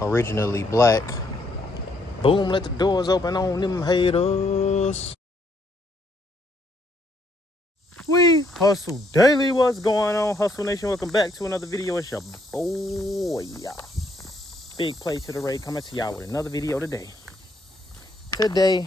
originally black. Boom, let the doors open on them haters. We hustle daily. What's going on, Hustle Nation? Welcome back to another video. It's your boy, Big Play to the Ray, coming to y'all with another video today. Today,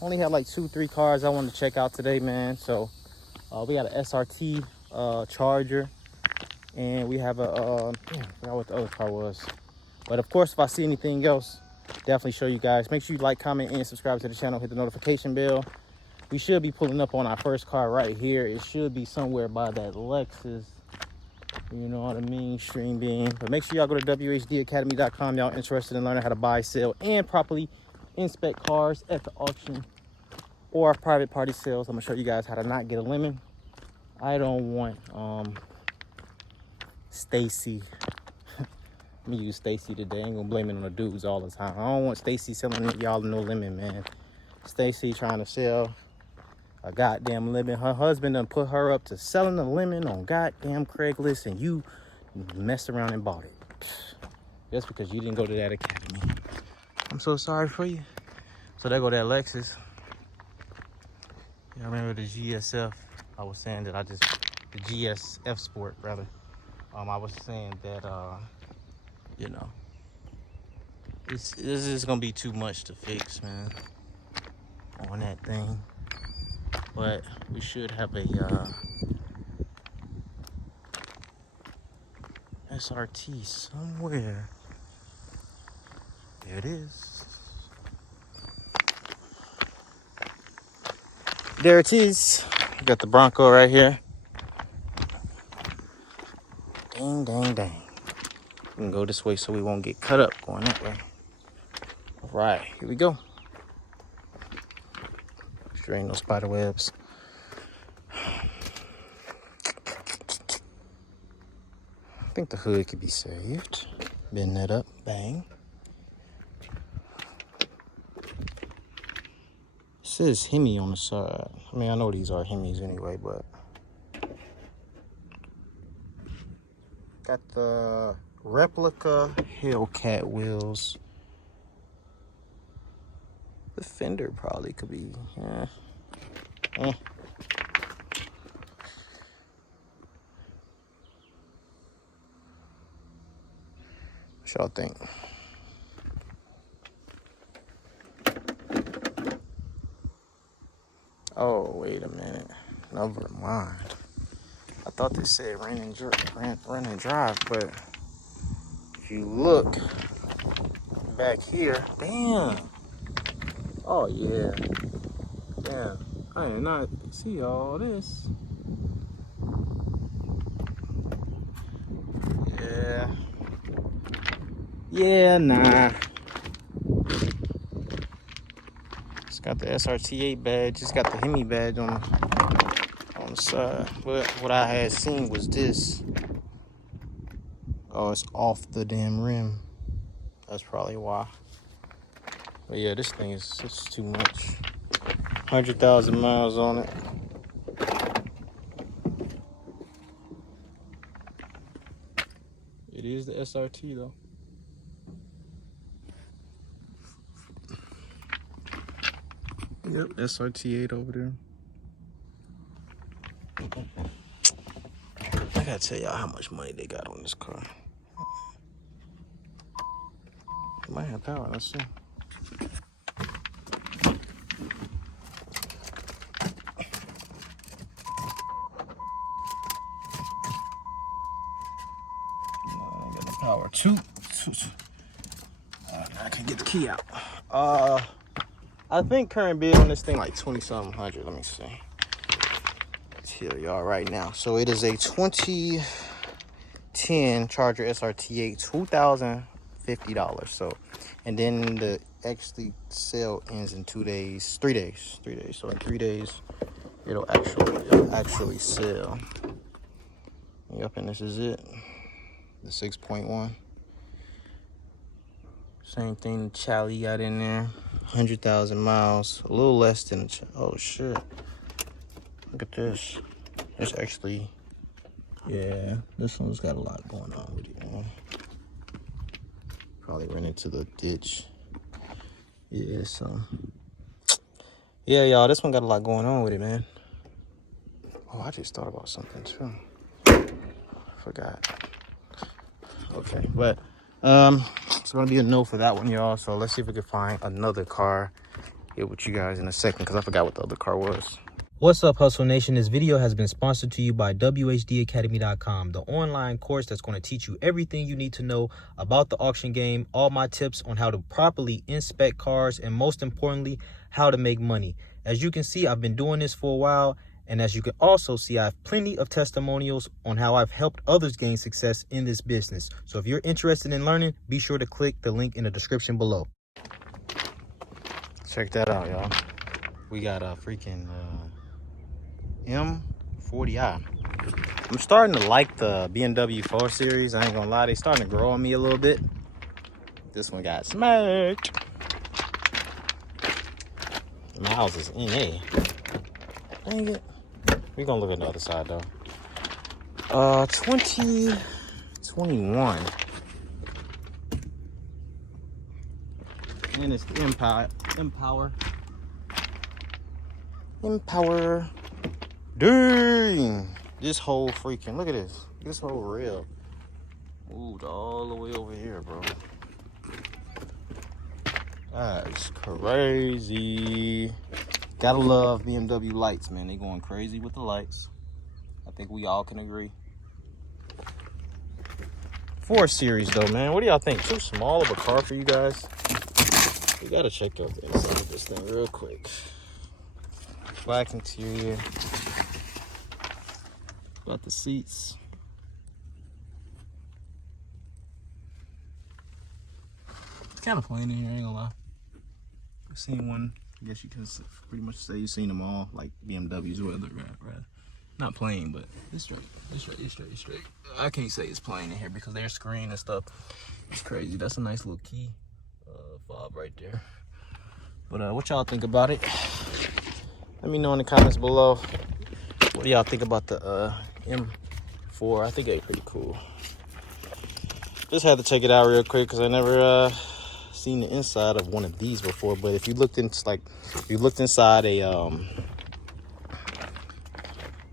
only had like 2-3 cars I wanted to check out today, man. So we got an SRT Charger, and we have a I forgot what the other car was. But of course, if I see anything else, definitely show you guys. Make sure you like, comment, and subscribe to the channel. Hit the notification bell. We should be pulling up on our first car right here. It should be somewhere by that Lexus. You know what I mean? Stream beam. But make sure y'all go to whdacademy.com. Y'all interested in learning how to buy, sell, and properly inspect cars at the auction or private party sales. I'm gonna show you guys how to not get a lemon. I don't want Stacy. I'm gonna use Stacy today. I ain't gonna blame it on the dudes all the time. I don't want Stacy selling y'all no lemon, man. Stacy trying to sell a goddamn lemon. Her husband done put her up to selling a lemon on goddamn Craigslist, and you messed around and bought it. Just because you didn't go to that academy. I'm so sorry for you. So there go that Lexus. You remember the GSF? I was saying that the GSF Sport rather. I was saying that you know, this is gonna be too much to fix, man, on that thing. But we should have a SRT somewhere. There it is. There it is. We got the Bronco right here. Dang, dang, dang. We can go this way so we won't get cut up going that way. All right, here we go. Sure ain't no spider webs. I think the hood could be saved. Bend that up, bang. It says Hemi on the side. I mean, I know these are Hemis anyway, but got the replica Hellcat wheels. The fender probably could be, What y'all think? Oh, wait a minute. Never mind. I thought they said run and drive, but if you look back here, damn. Oh yeah. Damn. I did not see all this. Yeah. Yeah, nah. It's got the SRT8 badge. Just got the Hemi badge on the side. But what I had seen was this. Oh, it's off the damn rim. That's probably why. But yeah, this thing is just too much. 100,000 miles on it. It is the SRT though. Yep, SRT8 over there. I gotta tell y'all how much money they got on this car. It might have power, let's see. I got the power too. I can get the key out. I think current bid on this thing like 20-something hundred. Let me see. Let's tell y'all right now. So it is a 2010 Charger SRT8, $2,050. So, and then the actually sale ends in 3 days. So in 3 days, it'll actually sell. Yep, and this is it. The 6.1. Same thing Charlie got in there. 100,000 miles. A little less than oh shit. Look at this. It's actually, yeah, this one's got a lot going on with it, man. Probably ran into the ditch. Yeah, so. Yeah, y'all, this one got a lot going on with it, man. Oh, I just thought about something, too. Forgot. Okay, but, it's gonna be a no for that one, y'all. So let's see if we can find another car here with you guys in a second, because I forgot what the other car was. What's up, Hustle Nation? This video has been sponsored to you by whdacademy.com, the online course that's going to teach you everything you need to know about the auction game, all my tips on how to properly inspect cars, and most importantly, how to make money. As you can see, I've been doing this for a while, and as you can also see, I have plenty of testimonials on how I've helped others gain success in this business. So if you're interested in learning, be sure to click the link in the description below. Check that out, y'all. We got a freaking M40i. I'm starting to like the BMW 4 Series. I ain't gonna lie, they starting to grow on me a little bit. This one got smacked. Miles is in there. Dang it. We're gonna look at the other side though. 2021. And it's the Empower. Dang! This whole freaking, look at this. This whole rail moved all the way over here, bro. That's crazy. Gotta love BMW lights, man. They going crazy with the lights. I think we all can agree. 4 Series though, man. What do y'all think? Too small of a car for you guys? We gotta check out the inside of this thing real quick. Black interior. About the seats. It's kind of plain in here, I ain't gonna lie. I've seen one. I guess you can pretty much say you've seen them all, like BMWs or other, right? Not plain, but it's straight. It's straight. I can't say it's plain in here because their screen and stuff. It's crazy. That's a nice little key fob right there. But what y'all think about it? Let me know in the comments below. What do y'all think about the M4? I think they're pretty cool. Just had to check it out real quick because I never seen the inside of one of these before. But if you looked inside a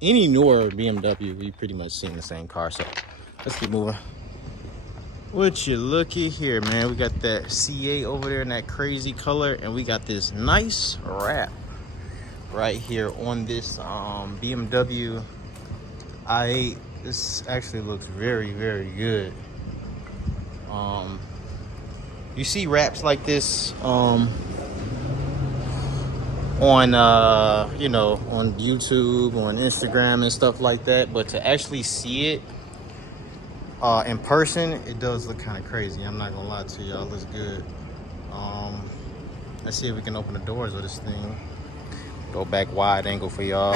any newer BMW, we pretty much seen the same car. So let's keep moving. Would you looky here, man? We got that C8 over there in that crazy color, and we got this nice wrap right here on this BMW i8. This actually looks very, very good. You see wraps like this on you know, on YouTube, on Instagram and stuff like that, but to actually see it in person, it does look kind of crazy. I'm not gonna lie to y'all, it looks good. Let's see if we can open the doors of this thing. Go back wide angle for y'all.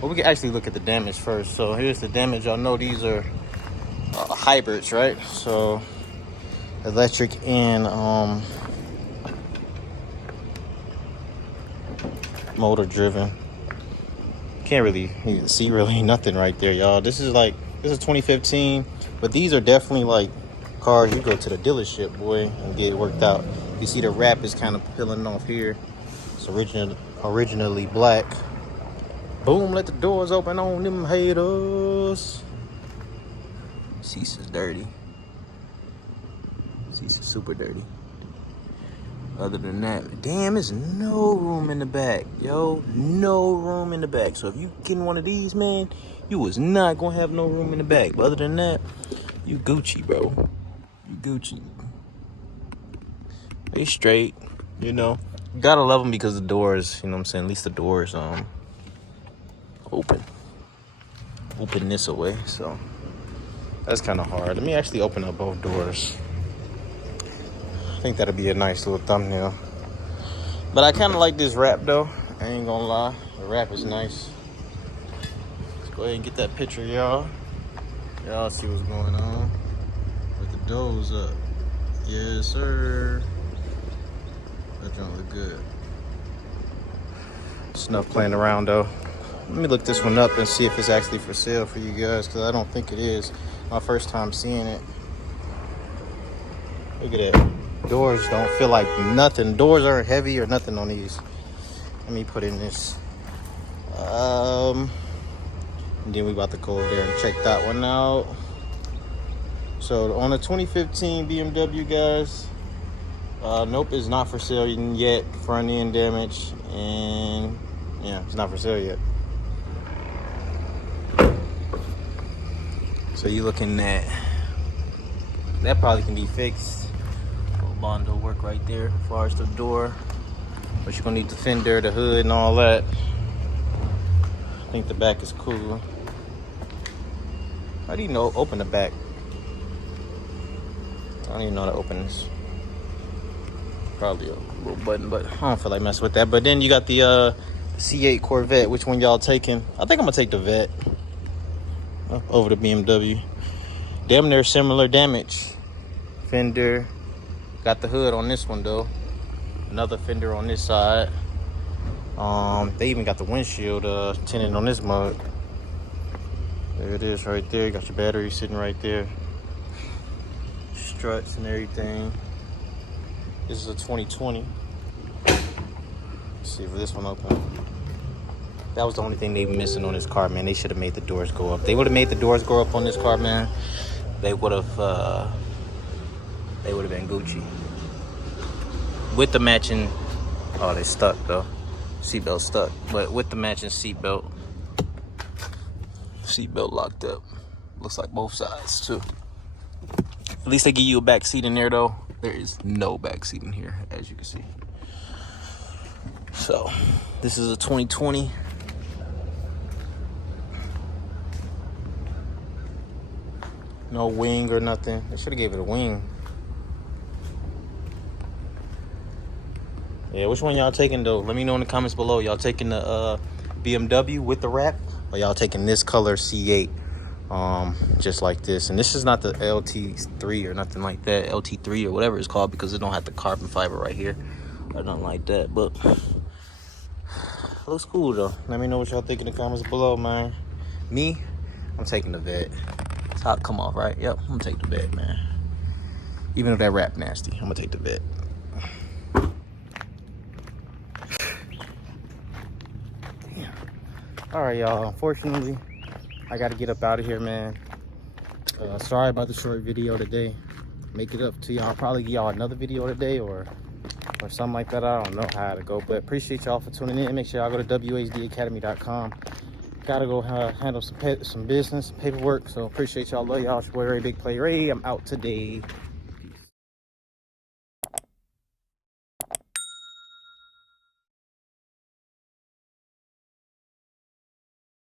But we can actually look at the damage first. So here's the damage. Y'all know these are hybrids, right? So electric and motor driven. Can't really even see really nothing right there, y'all. This is 2015, but these are definitely like cars you go to the dealership, boy, and get it worked out. You see the wrap is kind of peeling off here. It's originally black. Boom, let the doors open on them haters. Seats is dirty. Seats is super dirty. Other than that, damn, there's no room in the back, yo. No room in the back. So if you getting one of these, man, you was not gonna have no room in the back. But other than that, you Gucci, bro. You Gucci. They straight, you know. Gotta love them because the doors, you know what I'm saying? At least the doors open this away. So that's kind of hard. Let me actually open up both doors. I think that'll be a nice little thumbnail. But I kind of like this wrap though. I ain't gonna lie. The wrap is nice. Let's go ahead and get that picture, y'all. Y'all see what's going on. With the doors up. Yes, sir. That don't look good. It's enough playing around though. Let me look this one up and see if it's actually for sale for you guys, because I don't think it is. My first time seeing it. Look at that. Doors don't feel like nothing. Doors aren't heavy or nothing on these. Let me put in this. And then we about to go over there and check that one out. So on the 2015 BMW, guys, nope, it's not for sale yet. Front end damage, and yeah, it's not for sale yet. So you're looking at that, probably can be fixed. Little Bondo work right there as far as the door, but you're gonna need the fender, the hood, and all that. I think the back is cool. How do you know open the back? I don't even know how to open this. Probably a little button, but I don't feel like messing with that. But then you got the C8 Corvette. Which one y'all taking? I think I'm gonna take the Vet over the BMW. Damn near similar damage. Fender. Got the hood on this one though. Another fender on this side. They even got the windshield tinted on this mug. There it is right there. You got your battery sitting right there. Struts and everything. This is a 2020. Let's see if this one open. That was the only thing they were missing on this car, man. They should have made the doors go up. They would have made the doors go up on this car, man. They would have been Gucci. With the matching, oh, they stuck though. Seatbelt stuck, but with the matching seatbelt. Seatbelt locked up. Looks like both sides too. At least they give you a back seat in there though. There is no back seat in here, as you can see. So this is a 2020. No wing or nothing. They should have gave it a wing. Yeah, which one y'all taking though? Let me know in the comments below. Y'all taking the BMW with the wrap, or y'all taking this color C8? Just like this. And this is not the LT3 or nothing like that, LT3 or whatever it's called, because it don't have the carbon fiber right here or nothing like that. But looks cool though. Let me know what y'all think in the comments below, man. Me, I'm taking the Vet. Top come off, right? Yep, I'm gonna take the Vet, man. Even if that wrap nasty, I'm gonna take the Vet. All right, y'all, unfortunately I gotta get up out of here, man. Sorry about the short video today. Make it up to y'all. I'll probably give y'all another video today or something like that. I don't know how to go, but appreciate y'all for tuning in. Make sure y'all go to wehustledaily.com. Gotta go handle some business, some paperwork. So appreciate y'all. Love y'all. It's your boy Ray, Big Play Ray. I'm out today.